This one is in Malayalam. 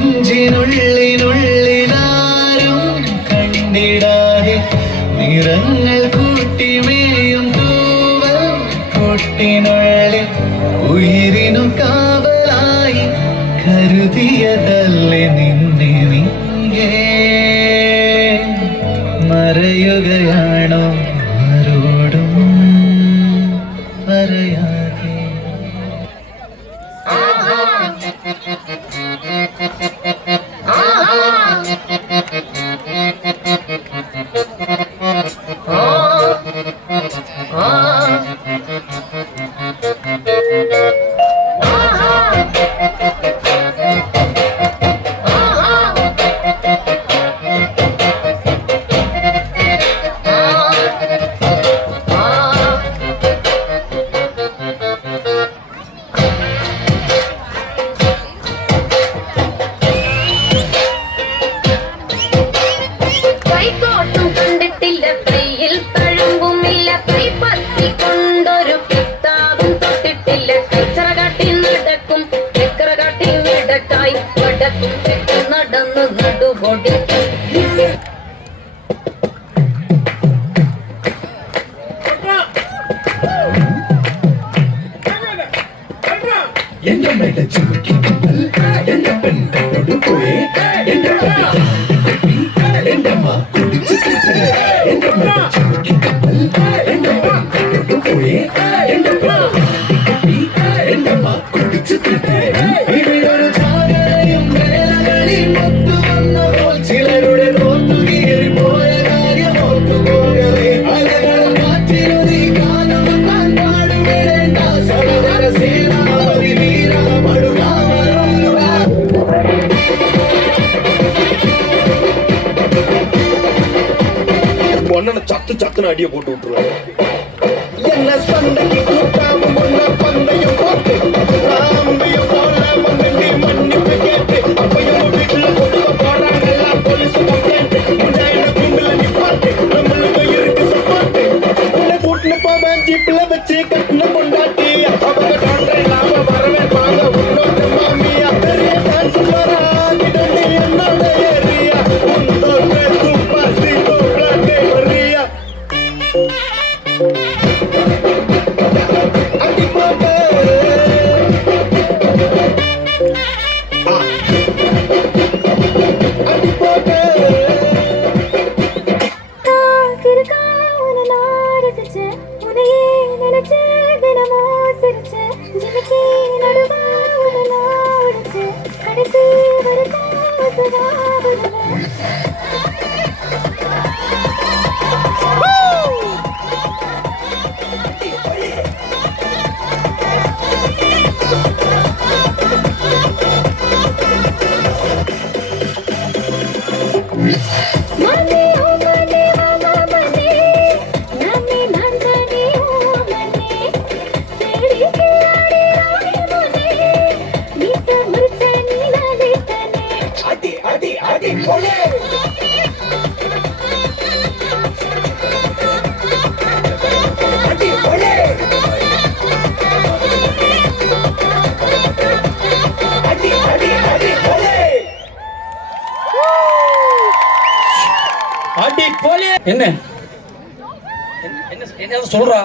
നെഞ്ചിനുള്ളിനുള്ളിലാരും കണ്ടിടാതെ നിറങ്ങൾ കൂട്ടിമേയും തൂവൽ കൂട്ടിനുള്ളിൽ ഉയിരിനു കാവലായി കരുതിയതല്ലേ നിന്നെ നീയേ മറയുകയാണോ ആരോടും പറയാതെ നടന്നു നടുപൊടി എന്റെ മേലെ ചുമക്കി എന്റെ പെണ്ണോട് പോയേ എന്റെ എന്റെ അമ്മ കുടിച്ചു എന്റെ മേലെ ചുമക്കി എന്റെ പെണ്ണോട് പോയേ എന്റെ എന്റെ അമ്മ കുടിച്ചു ഇവരൊരു ചാകരയും വേലകളിൽ മൊത്തു വന്നപ്പോൾ ചിലരുടെ നോത്തുകീറി പോയ കാര്യം ഓർത്തുപോകവേ അലകൾ മാറ്റിയൊരു കാലം താൻ പാടുവിടേണ്ട സഹോദര സേനാപതി വീരമടുകാവരുക ஒன்னனை சத்து சத்துன்னு அடியை போட்டு விட்டுருவாங்க. என்ன சண்டைக்கு கூட்டாம முன்ன பந்தயம் போட்டு ராம்பியம் போல வந்து மன்னிப்பு கேட்டு அப்பயும் வீட்டுல கொடுக்க போறாங்க எல்லாம் போலீஸ் கம்ப்ளைண்ட் முன்னாடி குண்டுல நிப்பாட்டு நம்மளுக்கு இருக்கு சப்பாட்டு உன்னை கூட்டின்னு போவேன் ஜீப்ல வச்சு கட்டின பொண்டாட்டி அவங்க டாக்டர் இல்லாம வரவே பாங்க உன்னோட மாமியா பெரிய டான்ஸ் வராதிடனே என்னோட ஏரியா உன்னோட சூப்பர் சீட்டோ பிளாட்டே வரியா அடி போட்டு அடி போட்டு அடி போலே என்ன என்ன என்ன சொல்றா